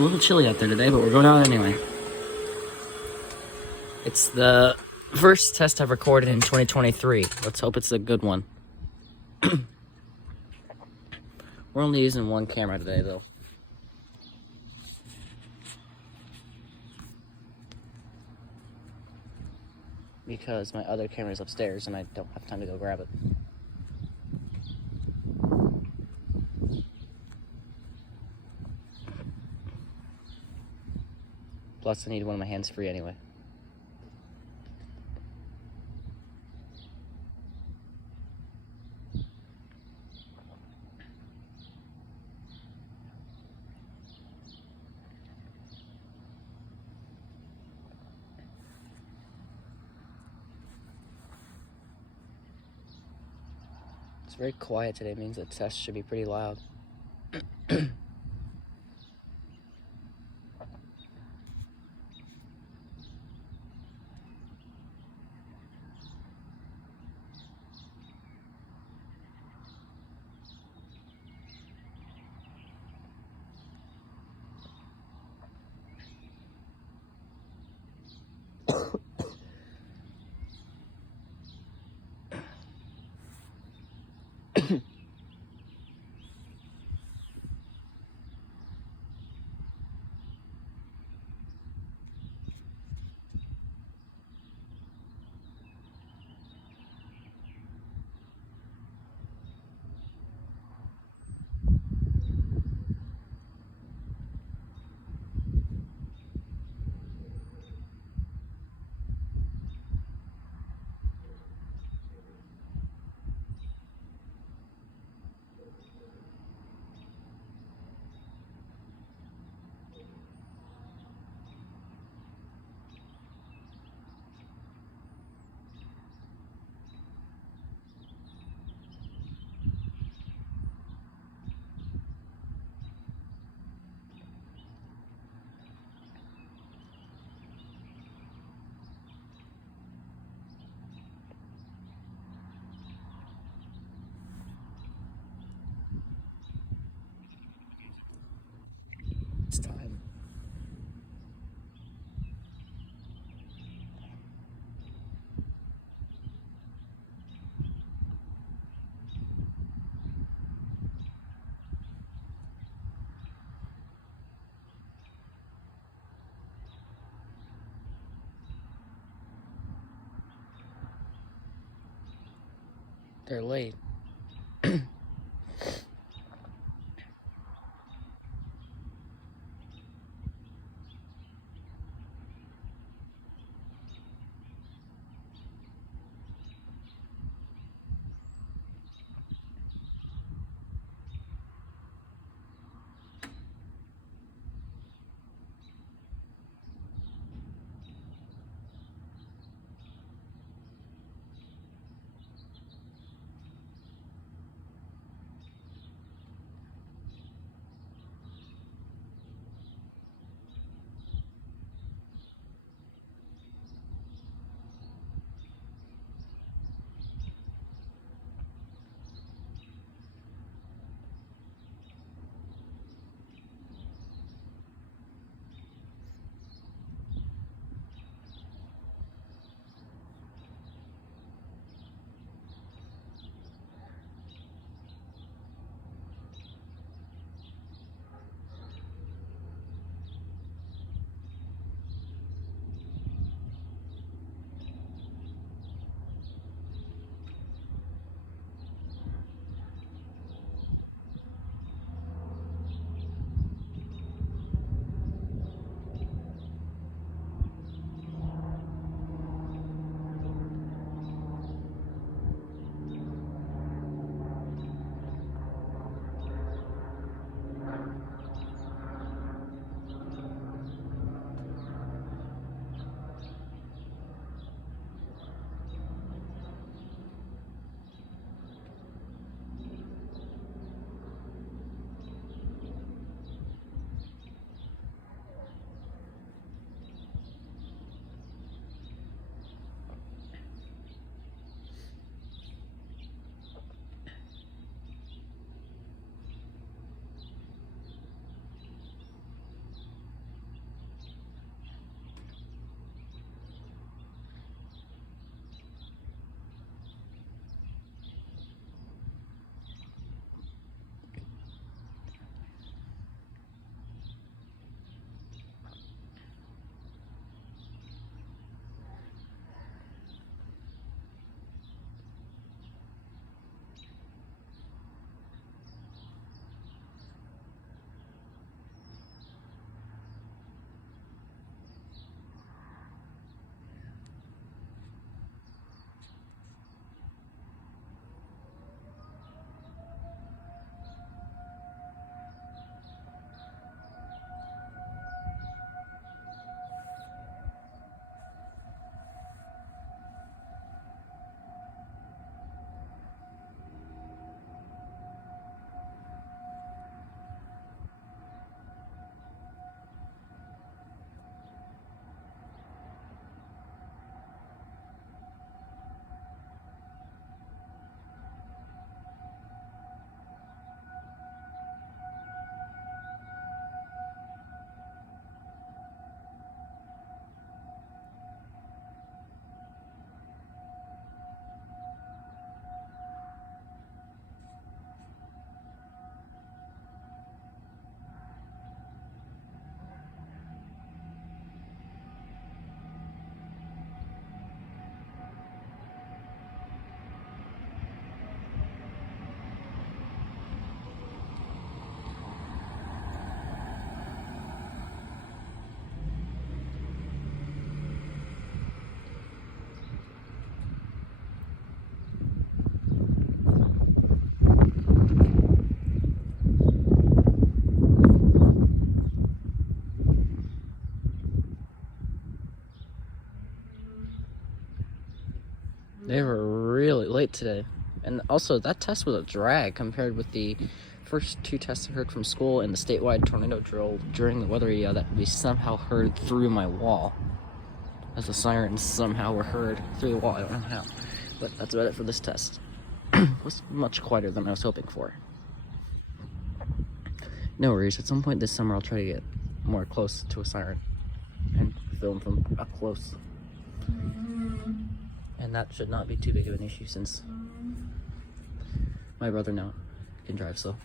A little chilly out there today, but we're going out anyway. It's the first test I've recorded in 2023. Let's hope it's a good one. We're only using one camera today, though. Because my other camera's upstairs and I don't have time to go grab it. Plus, I need one of my hands free anyway. It's very quiet today, means the test should be pretty loud. It's time. They're late. They were really late today. And also, that test was a drag compared with the first two tests I heard from school and the statewide tornado drill during the weather that we somehow heard through my wall. As the sirens somehow were heard through the wall. I don't know how. But that's about it for this test. It was much quieter than I was hoping for. No worries, at some point this summer I'll try to get more close to a siren and film from up close. And that should not be too big of an issue since my brother now can drive, so